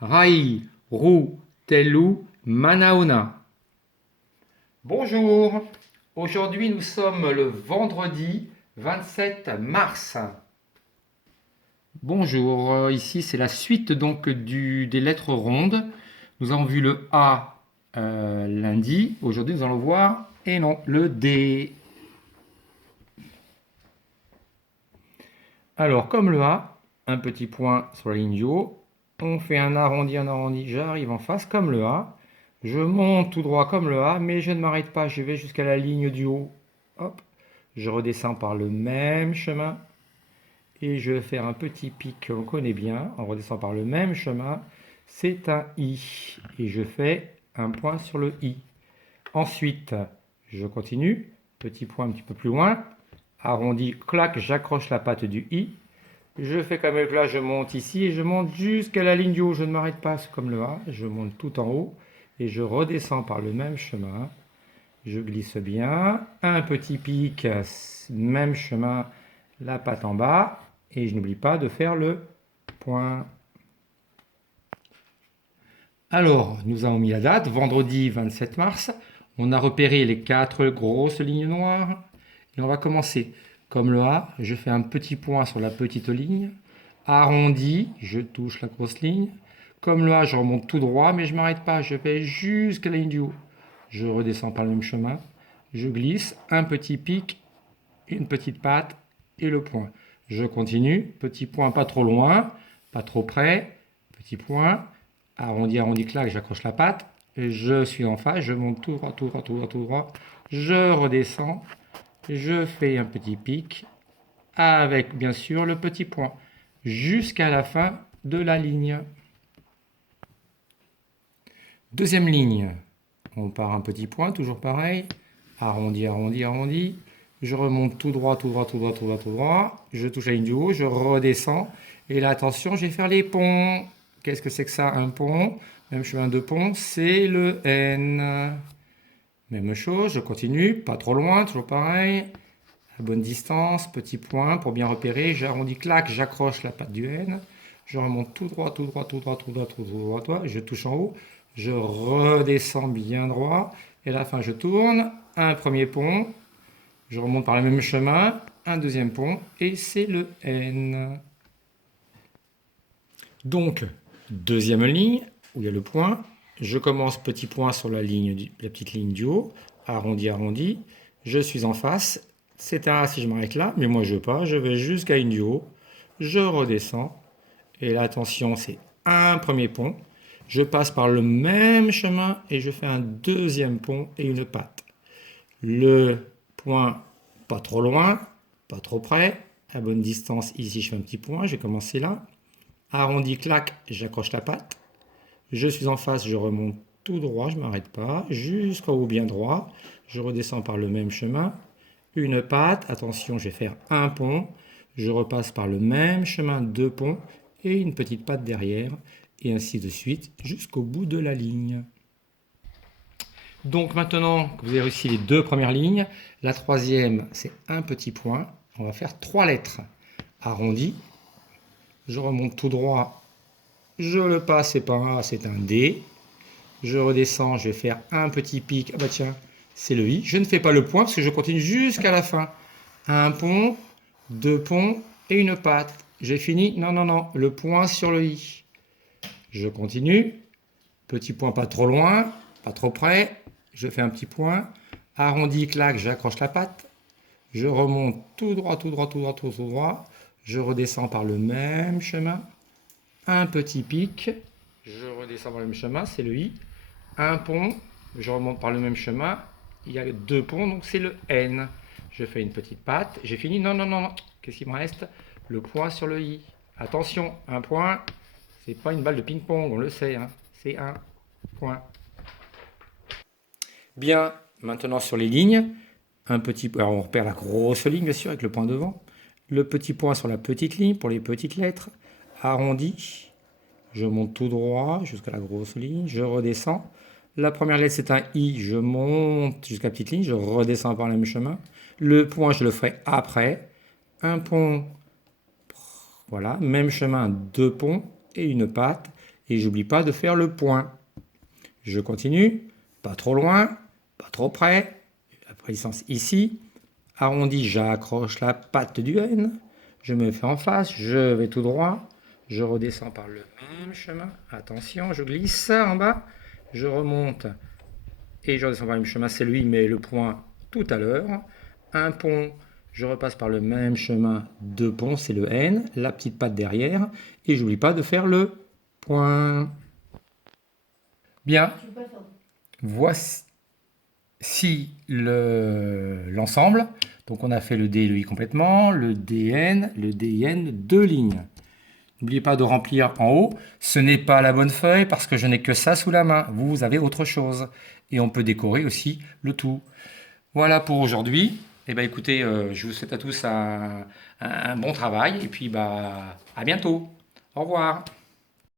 Rai, Rou, Telou, Manaona. Bonjour, aujourd'hui nous sommes le vendredi 27 mars. Bonjour, ici c'est la suite donc des lettres rondes. Nous avons vu le A lundi, aujourd'hui nous allons voir, et non, le D. Alors comme le A, un petit point sur la ligne du haut, on fait un arrondi, j'arrive en face comme le A. Je monte tout droit comme le A, mais je ne m'arrête pas, je vais jusqu'à la ligne du haut. Hop, je redescends par le même chemin et je vais faire un petit pic que l'on connaît bien. On redescend par le même chemin, c'est un I et je fais un point sur le I. Ensuite, je continue, petit point un petit peu plus loin, arrondi, clac, j'accroche la patte du I. Je fais comme là, je monte ici et je monte jusqu'à la ligne du haut. Je ne m'arrête pas, c'est comme le A. Je monte tout en haut et je redescends par le même chemin. Je glisse bien. Un petit pic, même chemin, la patte en bas. Et je n'oublie pas de faire le point. Alors, nous avons mis la date, vendredi 27 mars. On a repéré les 4 grosses lignes noires. Et on va commencer. Comme le A, je fais un petit point sur la petite ligne. Arrondi, je touche la grosse ligne. Comme le A, je remonte tout droit, mais je ne m'arrête pas. Je vais jusqu'à la ligne du haut. Je redescends par le même chemin. Je glisse, un petit pic, une petite patte et le point. Je continue. Petit point pas trop loin, pas trop près. Petit point. Arrondi, clac, j'accroche la patte. Je suis en face, je monte tout droit, tout droit, tout droit, tout droit. Je redescends. Je fais un petit pic avec bien sûr le petit point jusqu'à la fin de la ligne. Deuxième ligne, on part un petit point, toujours pareil, arrondi. Je remonte tout droit, tout droit, tout droit, tout droit, tout droit. Je touche la ligne du haut, je redescends. Et là, attention, je vais faire les ponts. Qu'est-ce que c'est que ça, un pont? Même chemin de pont, c'est le N. Même chose, je continue, pas trop loin, toujours pareil. À bonne distance, petit point pour bien repérer. J'arrondis, clac, j'accroche la patte du N. Je remonte tout droit, tout droit, tout droit, tout droit, tout droit, tout droit. Je touche en haut. Je redescends bien droit. Et à la fin, je tourne. Un premier pont. Je remonte par le même chemin. Un deuxième pont. Et c'est le N. Donc, deuxième ligne où il y a le point. Je commence petit point sur la petite ligne du haut. Arrondi. Je suis en face. C'est un A si je m'arrête là, mais moi je veux pas. Je vais jusqu'à la ligne du haut. Je redescends. Et là, attention, c'est un premier pont. Je passe par le même chemin et je fais un deuxième pont et une patte. Le point, pas trop loin, pas trop près, à bonne distance. Ici, je fais un petit point. Je vais commencer là. Arrondi, clac, j'accroche la patte. Je suis en face, je remonte tout droit, je ne m'arrête pas, jusqu'en haut bien droit. Je redescends par le même chemin. Une patte, attention, je vais faire un pont. Je repasse par le même chemin, deux ponts et une petite patte derrière. Et ainsi de suite jusqu'au bout de la ligne. Donc maintenant que vous avez réussi les deux premières lignes, la troisième, c'est un petit point. On va faire trois lettres. Arrondi. Je remonte tout droit. Je le passe, c'est pas un A, c'est un D. Je redescends, je vais faire un petit pic. Ah bah tiens, c'est le I. Je ne fais pas le point parce que je continue jusqu'à la fin. Un pont, deux ponts et une patte. J'ai fini? Non, le point sur le I. Je continue. Petit point pas trop loin, pas trop près. Je fais un petit point. Arrondi, clac, j'accroche la patte. Je remonte tout droit, tout droit, tout droit, tout droit. Je redescends par le même chemin. Un petit pic. Je redescends par le même chemin, c'est le I. Un pont. Je remonte par le même chemin. Il y a deux ponts, donc c'est le N. Je fais une petite patte. J'ai fini? Non. Qu'est-ce qu'il me reste? Le point sur le I. Attention, un point, c'est pas une balle de ping-pong, on le sait, hein. C'est un point. Bien, maintenant sur les lignes, alors on repère la grosse ligne, bien sûr, avec le point devant. Le petit point sur la petite ligne pour les petites lettres. Arrondi. Je monte tout droit jusqu'à la grosse ligne. Je redescends. La première lettre, c'est un I. Je monte jusqu'à la petite ligne. Je redescends par le même chemin. Le point, je le ferai après. Un pont. Voilà. Même chemin, deux ponts et une patte. et j'oublie pas de faire le point. Je continue, pas trop loin, pas trop près, la présence ici, arrondi, j'accroche la patte du N, je me fais en face, je vais tout droit, je redescends par le même chemin, attention, je glisse en bas, je remonte et je redescends par le même chemin, c'est lui, mais le point tout à l'heure, un pont, je repasse par le même chemin, deux ponts, c'est le N, la petite patte derrière, et j'oublie pas de faire le point. Bien, voici l'ensemble. Donc on a fait le D et le I complètement, le DN, le DIN, deux lignes. N'oubliez pas de remplir en haut. Ce n'est pas la bonne feuille parce que je n'ai que ça sous la main. Vous avez autre chose. Et on peut décorer aussi le tout. Voilà pour aujourd'hui. Eh ben, écoutez, je vous souhaite à tous un bon travail et puis bah, à bientôt. Au revoir.